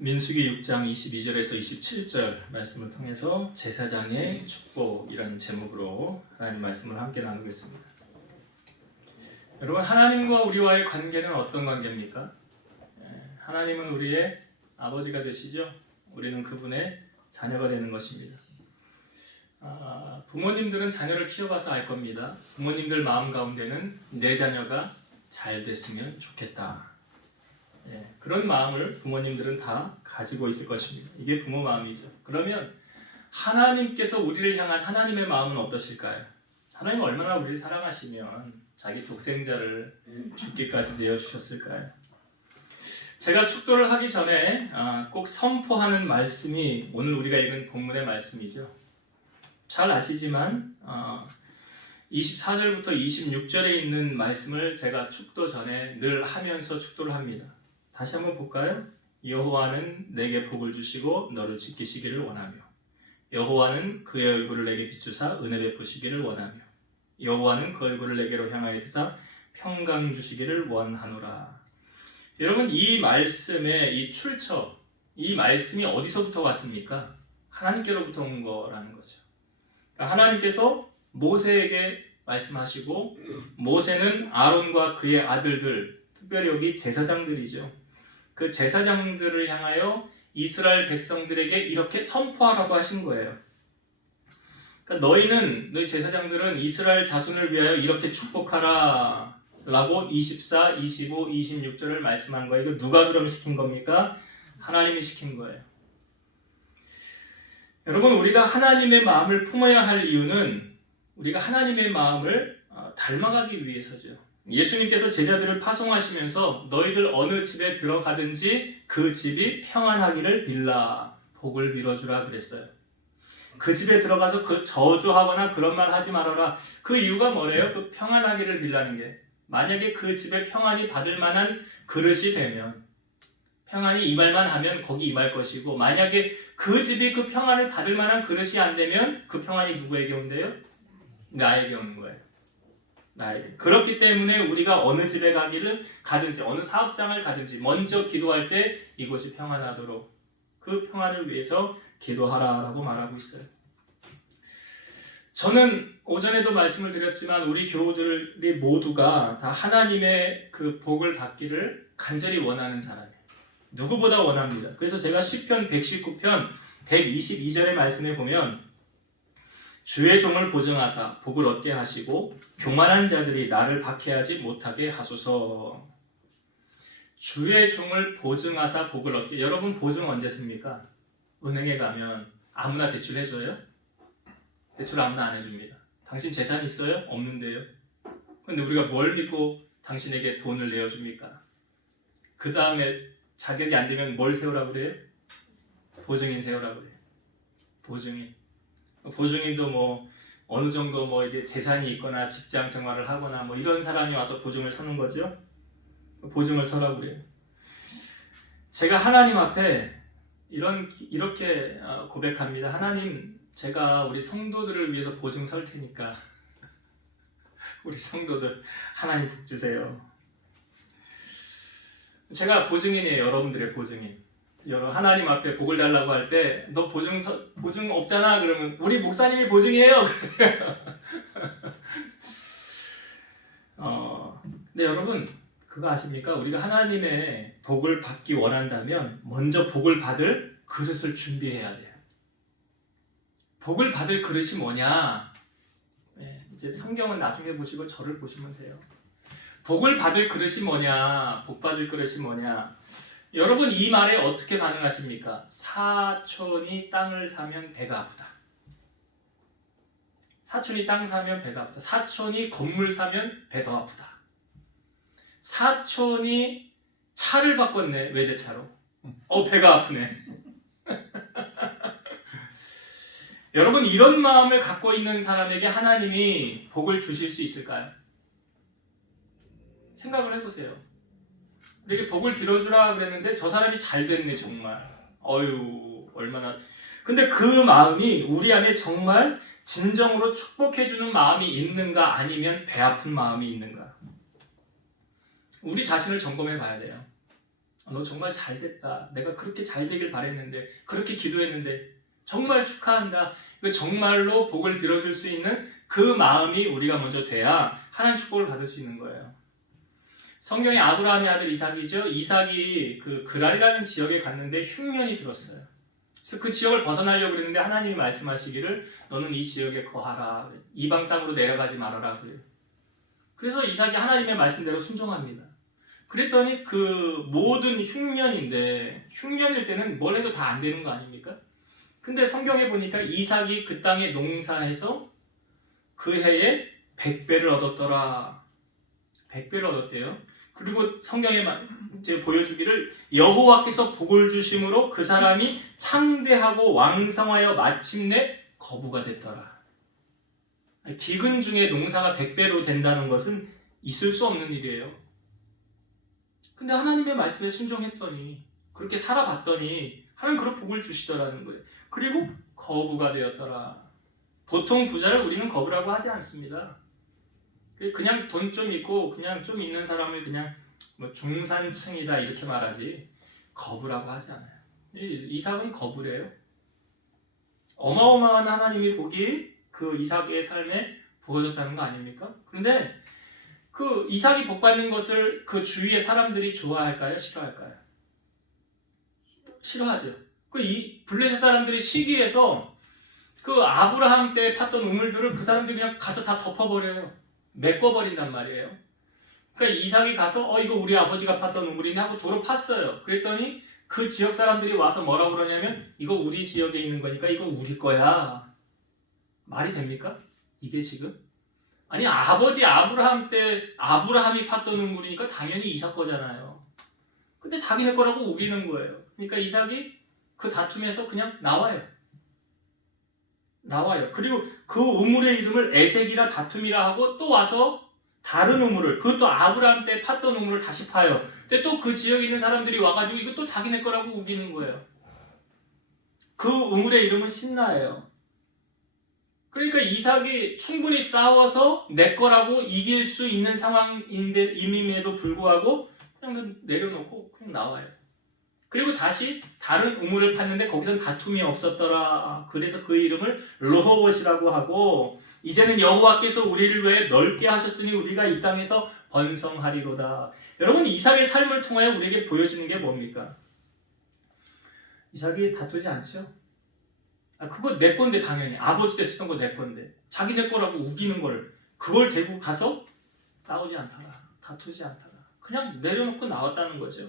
민수기 6장 22절에서 27절 말씀을 통해서 제사장의 축복이라는 제목으로 하나님 말씀을 함께 나누겠습니다. 여러분, 하나님과 우리와의 관계는 어떤 관계입니까? 하나님은 우리의 아버지가 되시죠. 우리는 그분의 자녀가 되는 것입니다. 부모님들은 자녀를 키워봐서 알 겁니다. 부모님들 마음 가운데는 내 자녀가 잘 됐으면 좋겠다. 그런 마음을 부모님들은 다 가지고 있을 것입니다. 이게 부모 마음이죠. 그러면 하나님께서 우리를 향한 하나님의 마음은 어떠실까요? 하나님은 얼마나 우리를 사랑하시면 자기 독생자를 죽기까지 내어주셨을까요? 제가 축도를 하기 전에 꼭 선포하는 말씀이 오늘 우리가 읽은 본문의 말씀이죠. 잘 아시지만 24절부터 26절에 있는 말씀을 제가 축도 전에 늘 하면서 축도를 합니다. 다시 한번 볼까요? 여호와는 내게 복을 주시고 너를 지키시기를 원하며, 여호와는 그의 얼굴을 내게 비추사 은혜 베푸시기를 원하며, 여호와는 그 얼굴을 내게로 향하여 드사 평강 주시기를 원하노라. 여러분, 이 말씀의 이 출처, 이 말씀이 어디서부터 왔습니까? 하나님께로부터 온 거라는 거죠. 그러니까 하나님께서 모세에게 말씀하시고, 모세는 아론과 그의 아들들, 특별히 여기 제사장들이죠. 그 제사장들을 향하여 이스라엘 백성들에게 이렇게 선포하라고 하신 거예요. 그러니까 너희 제사장들은 이스라엘 자손을 위하여 이렇게 축복하라 라고 24, 25, 26절을 말씀한 거예요. 이거 누가 그럼 시킨 겁니까? 하나님이 시킨 거예요. 여러분, 우리가 하나님의 마음을 품어야 할 이유는 우리가 하나님의 마음을 닮아가기 위해서죠. 예수님께서 제자들을 파송하시면서 너희들 어느 집에 들어가든지 그 집이 평안하기를 빌라, 복을 빌어주라 그랬어요. 그 집에 들어가서 그 저주하거나 그런 말 하지 말아라. 그 이유가 뭐래요? 그 평안하기를 빌라는 게, 만약에 그 집에 평안이 받을 만한 그릇이 되면, 평안이 임할만 하면 거기 임할 것이고, 만약에 그 집이 그 평안을 받을 만한 그릇이 안 되면 그 평안이 누구에게 온대요? 나에게 오는 거예요. 나에게. 그렇기 때문에 우리가 어느 집에 가든지 어느 사업장을 가든지 먼저 기도할 때 이곳이 평안하도록 그 평안을 위해서 기도하라라고 말하고 있어요. 저는 오전에도 말씀을 드렸지만 우리 교우들이 모두가 다 하나님의 그 복을 받기를 간절히 원하는 사람이에요. 누구보다 원합니다. 그래서 제가 시편 119편 122절의 말씀에 보면 주의 종을 보증하사 복을 얻게 하시고 교만한 자들이 나를 박해하지 못하게 하소서. 주의 종을 보증하사 복을 얻게. 여러분, 보증 언제 씁니까? 은행에 가면 아무나 대출 해줘요? 대출 아무나 안 해줍니다. 당신 재산 있어요? 없는데요. 근데 우리가 뭘 믿고 당신에게 돈을 내어줍니까? 그 다음에 자격이 안 되면 뭘 세우라고 그래요? 보증인 세우라고 그래요. 보증인도 뭐 어느 정도 뭐 이제 재산이 있거나 직장 생활을 하거나 뭐 이런 사람이 와서 보증을 서는 거죠. 보증을 서라고 그래요. 제가 하나님 앞에 이렇게 고백합니다. 하나님, 제가 우리 성도들을 위해서 보증 설 테니까 우리 성도들 하나님 복 주세요. 제가 보증인이에요. 여러분들의 보증인. 하나님 앞에 복을 달라고 할 때 너 보증 없잖아 그러면 우리 목사님이 보증이에요. 근데 여러분, 그거 아십니까? 우리가 하나님의 복을 받기 원한다면 먼저 복을 받을 그릇을 준비해야 돼요. 복을 받을 그릇이 뭐냐? 이제 성경은 나중에 보시고 저를 보시면 돼요. 복을 받을 그릇이 뭐냐? 복 받을 그릇이 뭐냐? 여러분, 이 말에 어떻게 반응하십니까? 사촌이 땅을 사면 배가 아프다. 사촌이 땅 사면 배가 아프다. 사촌이 건물 사면 배 더 아프다. 사촌이 차를 바꿨네, 외제차로. 배가 아프네. 여러분, 이런 마음을 갖고 있는 사람에게 하나님이 복을 주실 수 있을까요? 생각을 해보세요. 이렇게 복을 빌어주라 그랬는데 저 사람이 잘 됐네, 정말. 얼마나. 근데 그 마음이 우리 안에 정말 진정으로 축복해주는 마음이 있는가, 아니면 배 아픈 마음이 있는가? 우리 자신을 점검해 봐야 돼요. 너 정말 잘 됐다. 내가 그렇게 잘 되길 바랬는데, 그렇게 기도했는데 정말 축하한다. 이거 정말로 복을 빌어줄 수 있는 그 마음이 우리가 먼저 돼야 하나님 축복을 받을 수 있는 거예요. 성경에 아브라함의 아들 이삭이죠. 이삭이 그 그랄이라는 지역에 갔는데 흉년이 들었어요. 그래서 그 지역을 벗어나려고 그랬는데 하나님이 말씀하시기를 너는 이 지역에 거하라. 이방 땅으로 내려가지 말아라. 그래요. 그래서 이삭이 하나님의 말씀대로 순종합니다. 그랬더니 그 모든 흉년인데 흉년일 때는 뭘 해도 다 안 되는 거 아닙니까? 근데 성경에 보니까 이삭이 그 땅에 농사해서 그 해에 100배를 얻었더라. 100배를 얻었대요. 그리고 성경에 이제 보여주기를 여호와께서 복을 주심으로 그 사람이 창대하고 왕성하여 마침내 거부가 됐더라. 기근 중에 농사가 100배로 된다는 것은 있을 수 없는 일이에요. 근데 하나님의 말씀에 순종했더니 그렇게 살아봤더니 하나님 그런 복을 주시더라는 거예요. 그리고 거부가 되었더라. 보통 부자를 우리는 거부라고 하지 않습니다. 그냥 돈 좀 있고 그냥 좀 있는 사람을 그냥 뭐 중산층이다 이렇게 말하지 거부라고 하지 않아요. 이삭은 거부래요. 어마어마한 하나님의 복이 그 이삭의 삶에 부어졌다는 거 아닙니까? 그런데 그 이삭이 복 받는 것을 그 주위의 사람들이 좋아할까요? 싫어할까요? 싫어하죠. 이 블레셋 사람들이 시기해서 그 아브라함 때 팠던 우물들을 그 사람들이 그냥 가서 다 덮어버려요. 메꿔버린단 말이에요. 그러니까 이삭이 가서 이거 우리 아버지가 팠던 우물이네 하고 도로 팠어요. 그랬더니 그 지역 사람들이 와서 뭐라고 그러냐면 이거 우리 지역에 있는 거니까 이거 우리 거야. 말이 됩니까? 이게 지금? 아니 아버지 아브라함 때 아브라함이 팠던 우물이니까 당연히 이삭 거잖아요. 근데 자기네 거라고 우기는 거예요. 그러니까 이삭이 그 다툼에서 그냥 나와요. 그리고 그 우물의 이름을 에색이라 다툼이라 하고 또 와서 다른 우물을 그것도 아브라함 때 팠던 우물을 다시 파요. 근데 또 그 지역에 있는 사람들이 와가지고 이거 또 자기네 거라고 우기는 거예요. 그 우물의 이름은 신나예요. 그러니까 이삭이 충분히 싸워서 내 거라고 이길 수 있는 상황인데 임임에도 불구하고 그냥 내려놓고 그냥 나와요. 그리고 다시 다른 우물을 팠는데 거기선 다툼이 없었더라. 그래서 그 이름을 르호봇이라고 하고 이제는 여호와께서 우리를 위해 넓게 하셨으니 우리가 이 땅에서 번성하리로다. 여러분 이삭의 삶을 통하여 우리에게 보여주는 게 뭡니까? 이삭이 다투지 않죠? 그거 내 건데 당연히 아버지 때 쓰던 거 내 건데 자기네 거라고 우기는 걸 그걸 대고 가서 싸우지 않더라. 다투지 않더라. 그냥 내려놓고 나왔다는 거죠.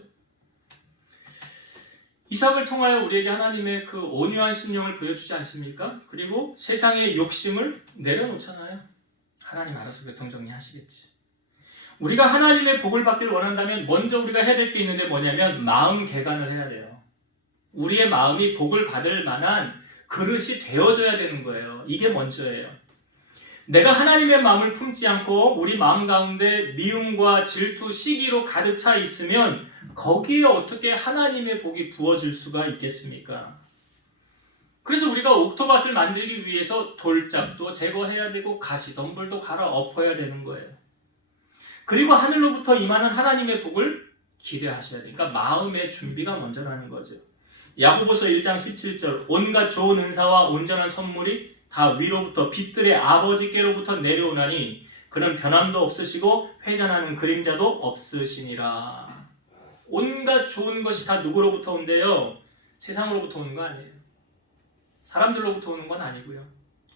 이삭을 통하여 우리에게 하나님의 그 온유한 심령을 보여주지 않습니까? 그리고 세상의 욕심을 내려놓잖아요. 하나님 알아서 교통정리하시겠지. 우리가 하나님의 복을 받기를 원한다면 먼저 우리가 해야 될 게 있는데 뭐냐면 마음 개간을 해야 돼요. 우리의 마음이 복을 받을 만한 그릇이 되어져야 되는 거예요. 이게 먼저예요. 내가 하나님의 마음을 품지 않고 우리 마음 가운데 미움과 질투, 시기로 가득 차 있으면 거기에 어떻게 하나님의 복이 부어질 수가 있겠습니까? 그래서 우리가 옥토밭을 만들기 위해서 돌짝도 제거해야 되고 가시덤불도 갈아 엎어야 되는 거예요. 그리고 하늘로부터 임하는 하나님의 복을 기대하셔야 돼요. 그러니까 마음의 준비가 먼저라는 거죠. 야고보서 1장 17절 온갖 좋은 은사와 온전한 선물이 다 위로부터 빛들의 아버지께로부터 내려오나니 그는 변함도 없으시고 회전하는 그림자도 없으시니라. 온갖 좋은 것이 다 누구로부터 온대요? 세상으로부터 오는 거 아니에요. 사람들로부터 오는 건 아니고요.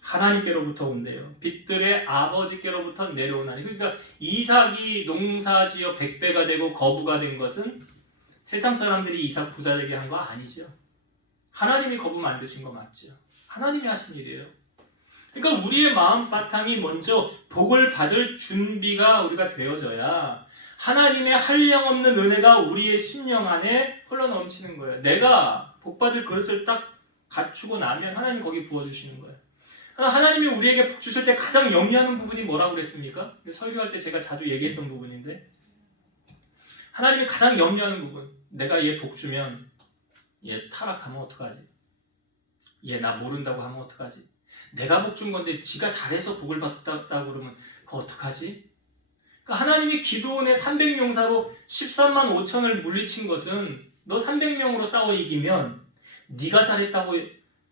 하나님께로부터 온대요. 빛들의 아버지께로부터 내려오나니. 그러니까 이삭이 농사지어 100배가 되고 거부가 된 것은 세상 사람들이 이삭 부자 되게 한 거 아니죠. 하나님이 거부 만드신 거 맞죠. 하나님이 하신 일이에요. 그러니까 우리의 마음 바탕이 먼저 복을 받을 준비가 우리가 되어져야 하나님의 한량없는 은혜가 우리의 심령 안에 흘러넘치는 거예요. 내가 복받을 그릇을 딱 갖추고 나면 하나님이 거기 부어주시는 거예요. 하나님이 우리에게 복 주실 때 가장 염려하는 부분이 뭐라고 그랬습니까? 설교할 때 제가 자주 얘기했던 부분인데 하나님이 가장 염려하는 부분, 내가 얘 복 주면 얘 타락하면 어떡하지? 얘 나 모른다고 하면 어떡하지? 내가 복 준 건데 지가 잘해서 복을 받았다고 그러면 그거 어떡하지? 그러니까 하나님이 기드온의 300명사로 13만 5천을 물리친 것은 너 300명으로 싸워 이기면 네가 잘했다고,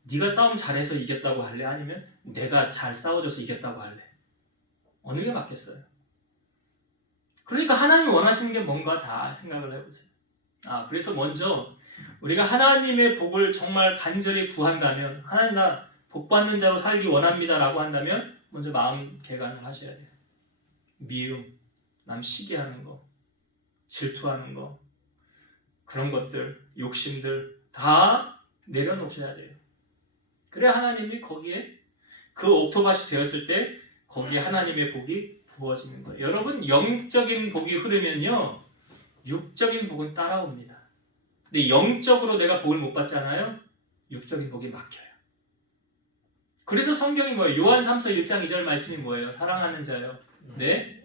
네가 싸움 잘해서 이겼다고 할래? 아니면 내가 잘 싸워줘서 이겼다고 할래? 어느 게 맞겠어요? 그러니까 하나님이 원하시는 게 뭔가 잘 생각을 해보세요. 그래서 먼저 우리가 하나님의 복을 정말 간절히 구한다면, 하나님 나 복 받는 자로 살기 원합니다 라고 한다면 먼저 마음 개간을 하셔야 돼요. 미움, 남 시기하는 거, 질투하는 거, 그런 것들, 욕심들 다 내려놓으셔야 돼요. 그래야 하나님이 거기에 그 옥토밭이 되었을 때 거기에 하나님의 복이 부어지는 거예요. 여러분, 영적인 복이 흐르면요 육적인 복은 따라옵니다. 근데 영적으로 내가 복을 못 받잖아요. 육적인 복이 막혀요. 그래서 성경이 뭐예요? 요한 3서 1장 2절 말씀이 뭐예요? 사랑하는 자요, 내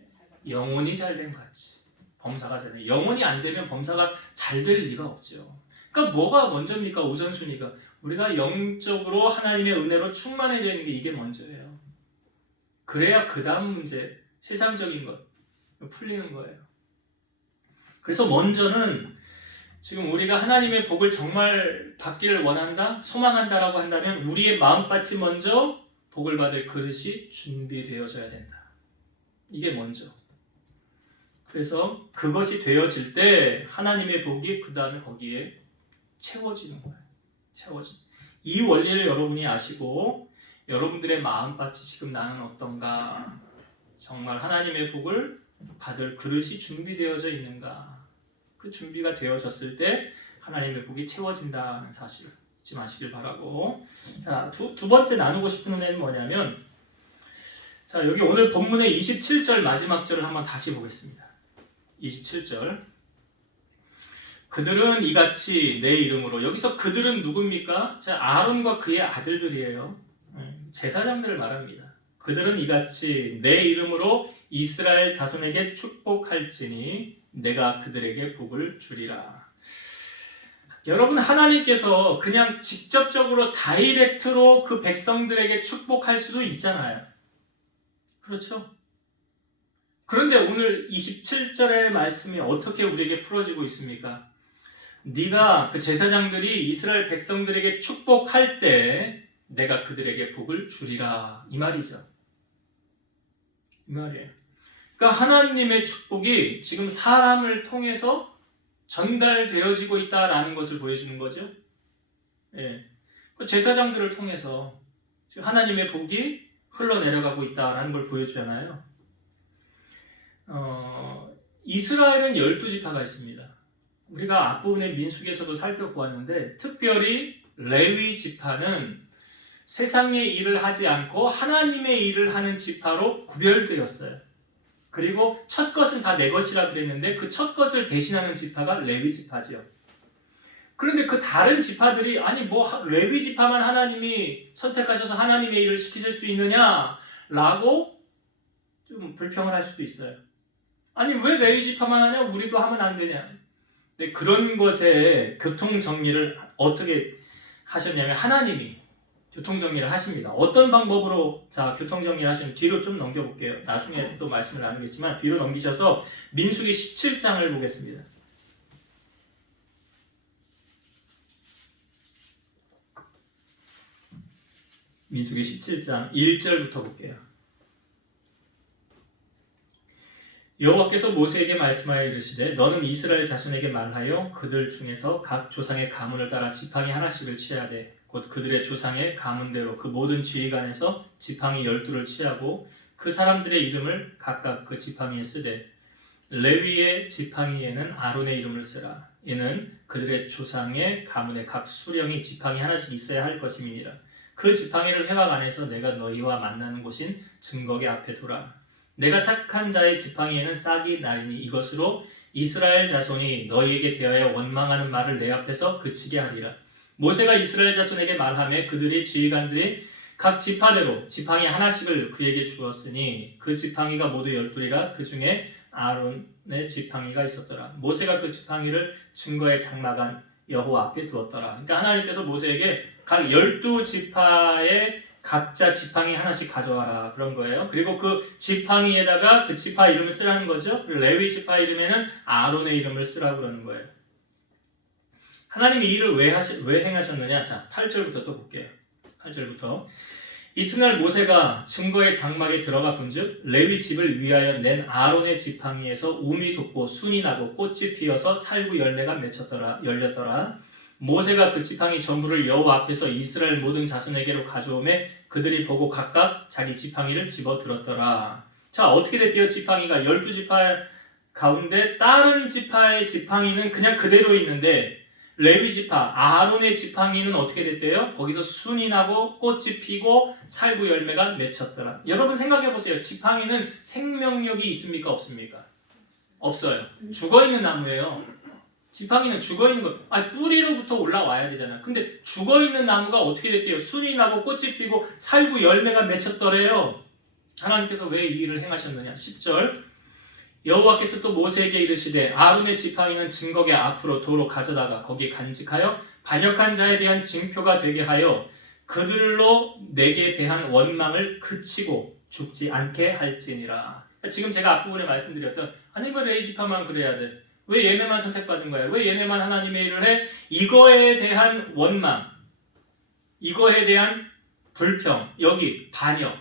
영혼이 잘됨 같이 범사가 잘됨. 영혼이 안 되면 범사가 잘 될 리가 없죠. 그러니까 뭐가 먼저입니까? 우선순위가 우리가 영적으로 하나님의 은혜로 충만해져 있는 게 이게 먼저예요. 그래야 그 다음 문제, 세상적인 것 풀리는 거예요. 그래서 먼저는 지금 우리가 하나님의 복을 정말 받기를 원한다, 소망한다라고 한다면 우리의 마음밭이 먼저 복을 받을 그릇이 준비되어져야 된다. 이게 먼저. 그래서 그것이 되어질 때 하나님의 복이 그 다음에 거기에 채워지는 거예요. 이 원리를 여러분이 아시고 여러분들의 마음밭이 지금 나는 어떤가, 정말 하나님의 복을 받을 그릇이 준비되어져 있는가, 그 준비가 되어졌을 때 하나님의 복이 채워진다는 사실을 잊지 마시길 바라고. 자, 두 번째 나누고 싶은 은혜는 뭐냐면, 자, 여기 오늘 본문의 27절 마지막 절을 한번 다시 보겠습니다. 27절. 그들은 이같이 내 이름으로, 여기서 그들은 누굽니까? 자, 아론과 그의 아들들이에요. 제사장들을 말합니다. 그들은 이같이 내 이름으로 이스라엘 자손에게 축복할지니 내가 그들에게 복을 주리라. 여러분, 하나님께서 그냥 직접적으로 다이렉트로 그 백성들에게 축복할 수도 있잖아요. 그렇죠? 그런데 오늘 27절의 말씀이 어떻게 우리에게 풀어지고 있습니까? 네가 그 제사장들이 이스라엘 백성들에게 축복할 때 내가 그들에게 복을 주리라, 이 말이죠. 이 말이에요. 그러니까 하나님의 축복이 지금 사람을 통해서 전달되어지고 있다라는 것을 보여주는 거죠. 예. 그 제사장들을 통해서 지금 하나님의 복이 흘러내려가고 있다라는 걸 보여주잖아요. 이스라엘은 12지파가 있습니다. 우리가 앞부분의 민수기에서도 살펴보았는데 특별히 레위 지파는 세상의 일을 하지 않고 하나님의 일을 하는 지파로 구별되었어요. 그리고 첫 것은 다 내 것이라 그랬는데 그 첫 것을 대신하는 지파가 레위 지파지요. 그런데 그 다른 지파들이 아니 뭐 레위 지파만 하나님이 선택하셔서 하나님의 일을 시키실 수 있느냐라고 좀 불평을 할 수도 있어요. 아니 왜 레위 지파만 하냐? 우리도 하면 안 되냐? 근데 그런 것에 교통정리를 어떻게 하셨냐면 하나님이 교통정리를 하십니다. 어떤 방법으로 자 교통정리를 하시면 뒤로 좀 넘겨볼게요. 나중에 또 말씀을 나누겠지만 뒤로 넘기셔서 민수기 17장을 보겠습니다. 민수기 17장 1절부터 볼게요. 여호와께서 모세에게 말씀하여 이르시되 너는 이스라엘 자손에게 말하여 그들 중에서 각 조상의 가문을 따라 지팡이 하나씩을 취하되 곧 그들의 조상의 가문대로 그 모든 지휘관에서 지팡이 12를 취하고 그 사람들의 이름을 각각 그 지팡이에 쓰되 레위의 지팡이에는 아론의 이름을 쓰라. 이는 그들의 조상의 가문에 각 수령이 지팡이 하나씩 있어야 할 것임이니라. 그 지팡이를 회막 안에서 내가 너희와 만나는 곳인 증거계 앞에 두라. 내가 택한 자의 지팡이에는 싹이 나리니 이것으로 이스라엘 자손이 너희에게 대하여 원망하는 말을 내 앞에서 그치게 하리라. 모세가 이스라엘 자손에게 말하며 그들의 지휘관들이 각 지파대로 지팡이 하나씩을 그에게 주었으니 그 지팡이가 모두 12이라. 그 중에 아론의 지팡이가 있었더라. 모세가 그 지팡이를 증거의 장막안 여호와 앞에 두었더라. 그러니까 하나님께서 모세에게 각 12지파의 각자 지팡이 하나씩 가져와라 그런 거예요. 그리고 그 지팡이에다가 그 지파 이름을 쓰라는 거죠. 그리고 레위 지파 이름에는 아론의 이름을 쓰라고 그러는 거예요. 하나님이 이 일을 왜 행하셨느냐? 자, 8절부터 또 볼게요. 8절부터 이튿날 모세가 증거의 장막에 들어가 본즉 레위 집을 위하여 낸 아론의 지팡이에서 움이 돋고 순이 나고 꽃이 피어서 살구 열매가 열렸더라. 모세가 그 지팡이 전부를 여호와 앞에서 이스라엘 모든 자손에게로 가져오매 그들이 보고 각각 자기 지팡이를 집어 들었더라. 자, 어떻게 됐대요? 지팡이가 12지파 가운데 다른 지파의 지팡이는 그냥 그대로 있는데 레위 지파 아론의 지팡이는 어떻게 됐대요? 거기서 순이 나고 꽃이 피고 살구 열매가 맺혔더라. 여러분 생각해 보세요. 지팡이는 생명력이 있습니까? 없습니까? 없어요. 죽어있는 나무예요. 지팡이는 죽어있는 거, 뿌리로부터 올라와야 되잖아. 근데 죽어있는 나무가 어떻게 됐대요? 순이 나고 꽃이 피고 살구 열매가 맺혔더래요. 하나님께서 왜 이 일을 행하셨느냐? 10절 여호와께서 또 모세에게 이르시되 아론의 지팡이는 증거계 앞으로 도로 가져다가 거기 간직하여 반역한 자에 대한 징표가 되게 하여 그들로 내게 대한 원망을 그치고 죽지 않게 할지니라. 지금 제가 앞부분에 말씀드렸던 아니 왜 레위 지파만 그래야 돼? 왜 얘네만 선택받은 거야? 왜 얘네만 하나님의 일을 해? 이거에 대한 원망, 이거에 대한 불평, 여기 반역,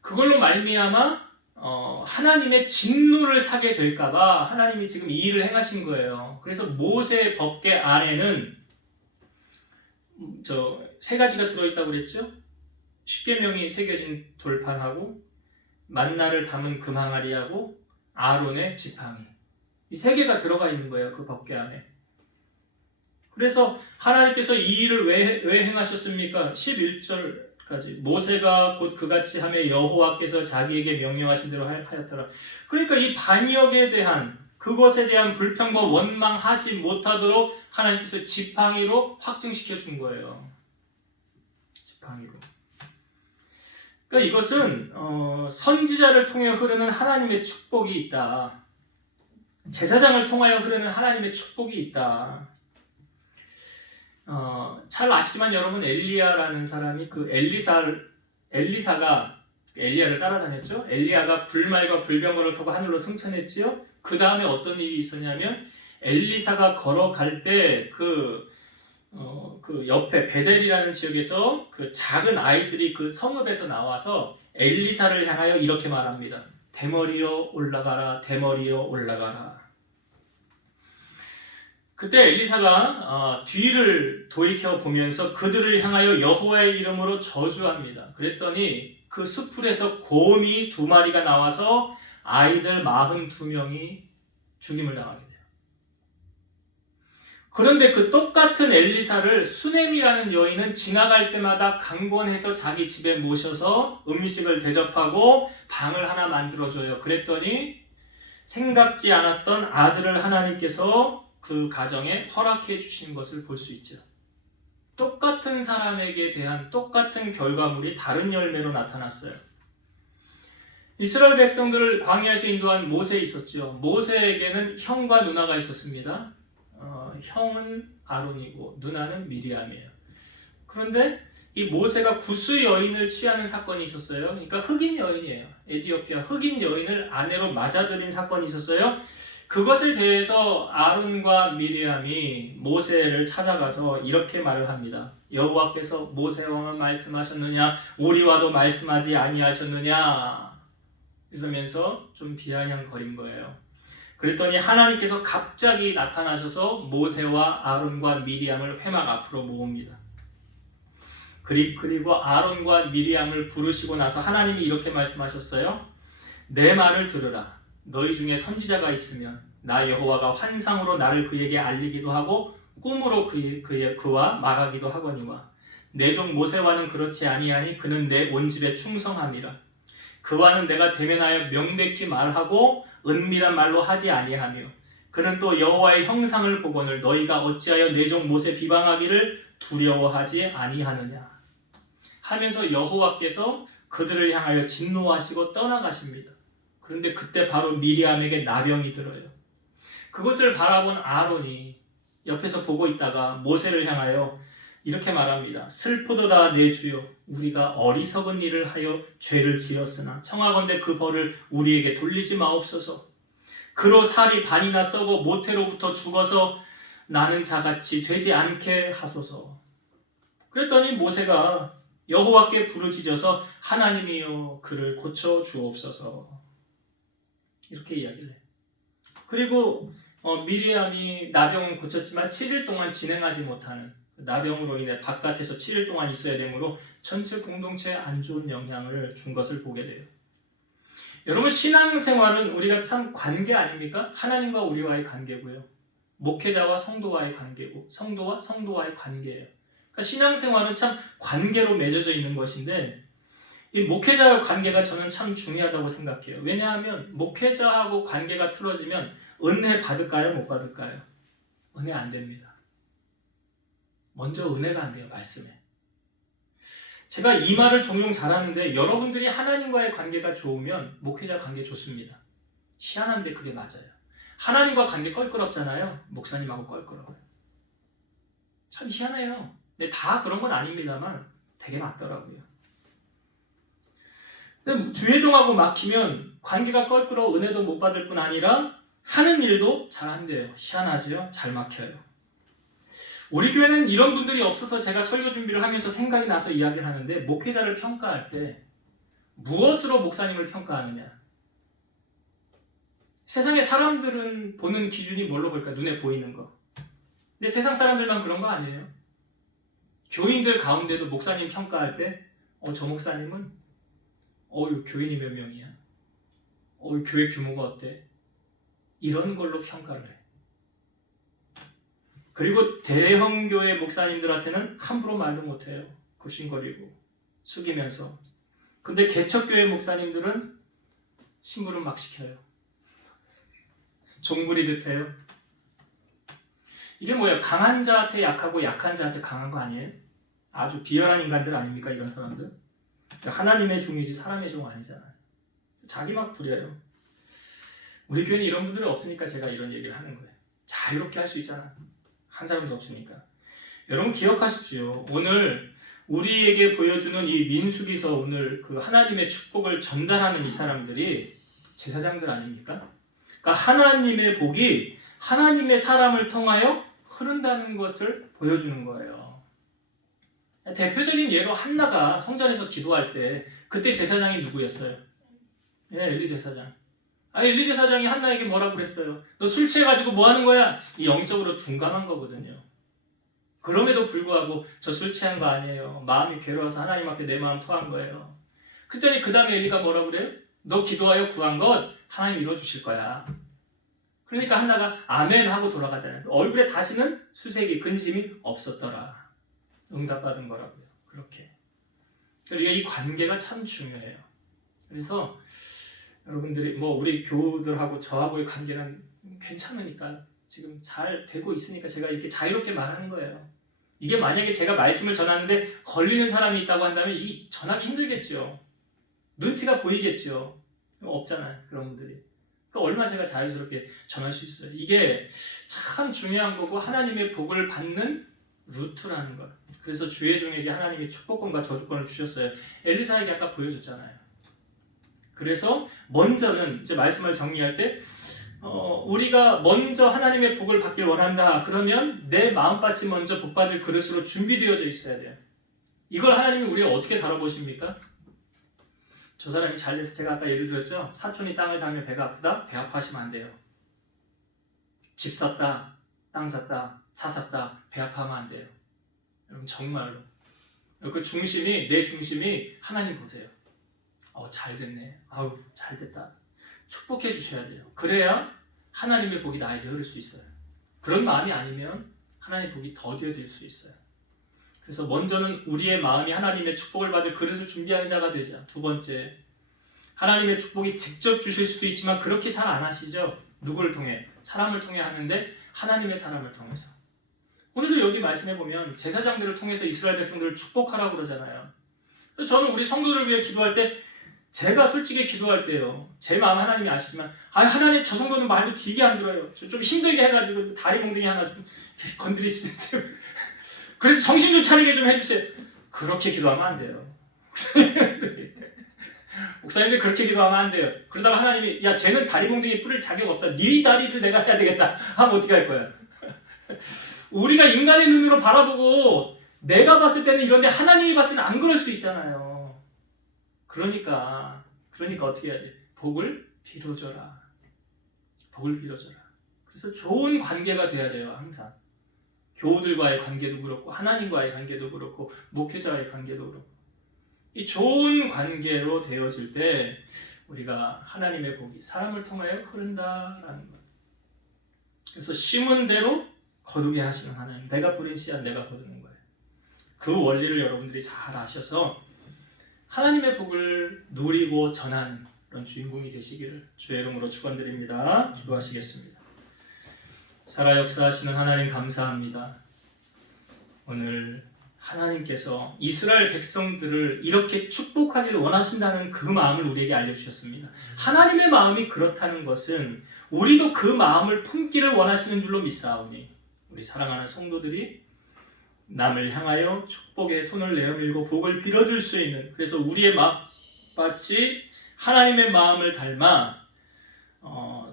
그걸로 말미암아 하나님의 진노를 사게 될까봐 하나님이 지금 이 일을 행하신 거예요. 그래서 모세의 법궤 안에는 세 가지가 들어있다고 그랬죠? 십계명이 새겨진 돌판하고 만나를 담은 금항아리하고 아론의 지팡이, 이 세 개가 들어가 있는 거예요. 그 법궤 안에. 그래서 하나님께서 이 일을 왜 행하셨습니까? 11절까지 모세가 곧 그같이 하며 여호와께서 자기에게 명령하신 대로 하였더라. 그러니까 이 반역에 대한 그것에 대한 불평과 원망하지 못하도록 하나님께서 지팡이로 확증시켜 준 거예요. 지팡이로. 그러니까 이것은 선지자를 통해 흐르는 하나님의 축복이 있다. 제사장을 통하여 흐르는 하나님의 축복이 있다. 잘 아시지만 여러분 엘리야라는 사람이 그 엘리사가 엘리야를 따라다녔죠. 엘리야가 불말과 불병거를 타고 하늘로 승천했지요. 그 다음에 어떤 일이 있었냐면 엘리사가 걸어갈 때 그 옆에 베델이라는 지역에서 그 작은 아이들이 그 성읍에서 나와서 엘리사를 향하여 이렇게 말합니다. 대머리여 올라가라, 대머리여 올라가라. 그때 엘리사가 뒤를 돌이켜 보면서 그들을 향하여 여호와의 이름으로 저주합니다. 그랬더니 그 수풀에서 곰이 2마리가 나와서 아이들 42명이 죽임을 당하게 돼요. 그런데 그 똑같은 엘리사를 수넴이라는 여인은 지나갈 때마다 강권해서 자기 집에 모셔서 음식을 대접하고 방을 하나 만들어줘요. 그랬더니 생각지 않았던 아들을 하나님께서 그 가정에 허락해 주신 것을 볼 수 있죠. 똑같은 사람에게 대한 똑같은 결과물이 다른 열매로 나타났어요. 이스라엘 백성들을 광야에서 인도한 모세 있었죠. 모세에게는 형과 누나가 있었습니다. 형은 아론이고 누나는 미리암이에요. 그런데 이 모세가 구스 여인을 취하는 사건이 있었어요. 그러니까 흑인 여인이에요. 에티오피아 흑인 여인을 아내로 맞아들인 사건이 있었어요. 그것을 대해서 아론과 미리암이 모세를 찾아가서 이렇게 말을 합니다. 여호와께서 모세와만 말씀하셨느냐? 우리와도 말씀하지 아니하셨느냐? 이러면서 좀 비아냥거린 거예요. 그랬더니 하나님께서 갑자기 나타나셔서 모세와 아론과 미리암을 회막 앞으로 모읍니다. 그리고 아론과 미리암을 부르시고 나서 하나님이 이렇게 말씀하셨어요. 내 말을 들으라. 너희 중에 선지자가 있으면 나 여호와가 환상으로 나를 그에게 알리기도 하고 꿈으로 그와 말하기도 하거니와 내 종 모세와는 그렇지 아니하니 그는 내 온 집에 충성함이라. 그와는 내가 대면하여 명백히 말하고 은밀한 말로 하지 아니하며 그는 또 여호와의 형상을 보거늘 너희가 어찌하여 내 종 모세 비방하기를 두려워하지 아니하느냐 하면서 여호와께서 그들을 향하여 진노하시고 떠나가십니다. 그런데 그때 바로 미리암에게 나병이 들어요. 그것을 바라본 아론이 옆에서 보고 있다가 모세를 향하여 이렇게 말합니다. 슬프도다 내 주여 우리가 어리석은 일을 하여 죄를 지었으나 청하건대 그 벌을 우리에게 돌리지 마옵소서. 그로 살이 반이나 썩어 모태로부터 죽어서 나는 자같이 되지 않게 하소서. 그랬더니 모세가 여호와께 부르짖어서 하나님이여 그를 고쳐 주옵소서. 이렇게 이야기를 해요. 그리고 미리암이 나병은 고쳤지만 7일 동안 진행하지 못하는 나병으로 인해 바깥에서 7일 동안 있어야 되므로 전체 공동체에 안 좋은 영향을 준 것을 보게 돼요. 여러분 신앙생활은 우리가 참 관계 아닙니까? 하나님과 우리와의 관계고요. 목회자와 성도와의 관계고 성도와 성도와의 관계예요. 그러니까 신앙생활은 참 관계로 맺어져 있는 것인데 이 목회자와 관계가 저는 참 중요하다고 생각해요. 왜냐하면 목회자하고 관계가 틀어지면 은혜 받을까요? 못 받을까요? 은혜 안 됩니다. 먼저 은혜가 안 돼요. 말씀에. 제가 이 말을 종종 잘하는데 여러분들이 하나님과의 관계가 좋으면 목회자 관계 좋습니다. 희한한데 그게 맞아요. 하나님과 관계 껄끄럽잖아요. 목사님하고 껄끄러워요. 참 희한해요. 근데 다 그런 건 아닙니다만 되게 맞더라고요. 근데 주의종하고 막히면 관계가 껄끄러워 은혜도 못 받을 뿐 아니라 하는 일도 잘 안 돼요. 희한하죠? 잘 막혀요. 우리 교회는 이런 분들이 없어서 제가 설교 준비를 하면서 생각이 나서 이야기를 하는데 목회자를 평가할 때 무엇으로 목사님을 평가하느냐? 세상의 사람들은 보는 기준이 뭘로 볼까? 눈에 보이는 거. 근데 세상 사람들만 그런 거 아니에요. 교인들 가운데도 목사님 평가할 때 저 목사님은 교인이 몇 명이야? 교회 규모가 어때? 이런 걸로 평가를 해. 그리고 대형교회 목사님들한테는 함부로 말도 못해요. 굽신거리고 숙이면서. 근데 개척교회 목사님들은 심부름 막 시켜요. 종부리듯 해요. 이게 뭐예요? 강한 자한테 약하고 약한 자한테 강한 거 아니에요? 아주 비열한 인간들 아닙니까? 이런 사람들. 하나님의 종이지 사람의 종 아니잖아요. 자기 막 부려요. 우리 교회는 이런 분들이 없으니까 제가 이런 얘기를 하는 거예요. 자유롭게 할 수 있잖아. 한 사람도 없으니까. 여러분 기억하십시오. 오늘 우리에게 보여주는 이 민수기서 오늘 그 하나님의 축복을 전달하는 이 사람들이 제사장들 아닙니까? 그러니까 하나님의 복이 하나님의 사람을 통하여 흐른다는 것을 보여주는 거예요. 대표적인 예로 한나가 성전에서 기도할 때 그때 제사장이 누구였어요? 엘리 제사장. 엘리 제사장이 한나에게 뭐라고 그랬어요? 너 술 취해가지고 뭐 하는 거야? 이 영적으로 둔감한 거거든요. 그럼에도 불구하고 저 술 취한 거 아니에요. 마음이 괴로워서 하나님 앞에 내 마음 토한 거예요. 그랬더니 그 다음에 엘리가 뭐라고 그래요? 너 기도하여 구한 것 하나님 이뤄주실 거야. 그러니까 한나가 아멘 하고 돌아가잖아요. 얼굴에 다시는 수색이 근심이 없었더라. 응답받은 거라고요. 그렇게. 그러니까 이 관계가 참 중요해요. 그래서 여러분들이 우리 교우들하고 저하고의 관계는 괜찮으니까 지금 잘 되고 있으니까 제가 이렇게 자유롭게 말하는 거예요. 이게 만약에 제가 말씀을 전하는데 걸리는 사람이 있다고 한다면 이 전하기 힘들겠죠. 눈치가 보이겠죠. 없잖아요. 그런 분들이. 그러니까 얼마나 제가 자유스럽게 전할 수 있어요. 이게 참 중요한 거고 하나님의 복을 받는 루트라는 것. 그래서 주의 종에게 하나님이 축복권과 저주권을 주셨어요. 엘리사에게 아까 보여줬잖아요. 그래서 먼저는 이제 말씀을 정리할 때 우리가 먼저 하나님의 복을 받길 원한다. 그러면 내 마음밭이 먼저 복받을 그릇으로 준비되어져 있어야 돼요. 이걸 하나님이 우리가 어떻게 다뤄보십니까? 저 사람이 잘 돼서 제가 아까 예를 들었죠. 사촌이 땅을 사면 배가 아프다? 배 아파하시면 안 돼요. 집 샀다, 땅 샀다, 차 샀다, 배 아파하면 안 돼요. 여러분 정말로. 그 중심이, 내 중심이 하나님 보세요. 잘 됐네. 잘 됐다. 축복해 주셔야 돼요. 그래야 하나님의 복이 나에게 흐를 수 있어요. 그런 마음이 아니면 하나님의 복이 더뎌질 수 있어요. 그래서 먼저는 우리의 마음이 하나님의 축복을 받을 그릇을 준비하는 자가 되자. 두 번째, 하나님의 축복이 직접 주실 수도 있지만 그렇게 잘 안 하시죠. 누구를 통해? 사람을 통해 하는데 하나님의 사람을 통해서. 오늘도 여기 말씀해 보면 제사장들을 통해서 이스라엘 백성들을 축복하라고 그러잖아요. 그래서 저는 우리 성도를 위해 기도할 때 제가 솔직히 기도할 때요. 제 마음 하나님이 아시지만 하나님 저 정도는 말도 되게 안 들어요. 좀 힘들게 해가지고 다리 몽둥이 하나 좀 건드리시든지 그래서 정신 좀 차리게 좀 해주세요. 그렇게 기도하면 안 돼요. 목사님들 그렇게 기도하면 안 돼요. 그러다가 하나님이 야 쟤는 다리 공둥이 뿌릴 자격 없다. 네 다리를 내가 해야 되겠다 하면 어떻게 할 거야? 우리가 인간의 눈으로 바라보고 내가 봤을 때는 이런데 하나님이 봤을 때는 안 그럴 수 있잖아요. 그러니까 어떻게 해야 돼? 복을 빌어줘라. 복을 빌어줘라. 그래서 좋은 관계가 돼야 돼요. 항상 교우들과의 관계도 그렇고 하나님과의 관계도 그렇고 목회자와의 관계도 그렇고 이 좋은 관계로 되어질 때 우리가 하나님의 복이 사람을 통하여 흐른다라는 것. 그래서 심은 대로 거두게 하시는 하나님. 내가 뿌린 씨앗 내가 거두는 거예요. 그 원리를 여러분들이 잘 아셔서 하나님의 복을 누리고 전하는 그런 주인공이 되시기를 주의 이름으로 축원드립니다. 기도하시겠습니다. 살아 역사하시는 하나님 감사합니다. 오늘 하나님께서 이스라엘 백성들을 이렇게 축복하기를 원하신다는 그 마음을 우리에게 알려주셨습니다. 하나님의 마음이 그렇다는 것은 우리도 그 마음을 품기를 원하시는 줄로 믿사오니 우리 사랑하는 성도들이 남을 향하여 축복의 손을 내어밀고 복을 빌어줄 수 있는, 그래서 우리의 마치 하나님의 마음을 닮아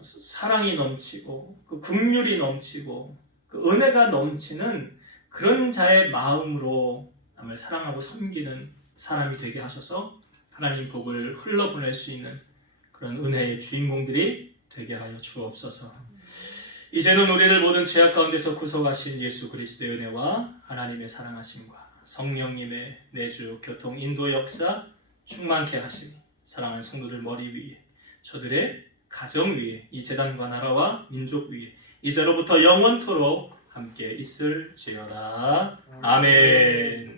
사랑이 넘치고 그 긍휼이 넘치고 그 은혜가 넘치는 그런 자의 마음으로 남을 사랑하고 섬기는 사람이 되게 하셔서 하나님 복을 흘러보낼 수 있는 그런 은혜의 주인공들이 되게 하여 주옵소서. 이제는 우리를 모든 죄악 가운데서 구속하신 예수 그리스도의 은혜와 하나님의 사랑하심과 성령님의 내주 교통 인도 역사 충만케 하시니 사랑하는 성도들 머리 위에 저들의 가정 위에 이 제단과 나라와 민족 위에 이제로부터 영원토록 함께 있을지어다. 아멘.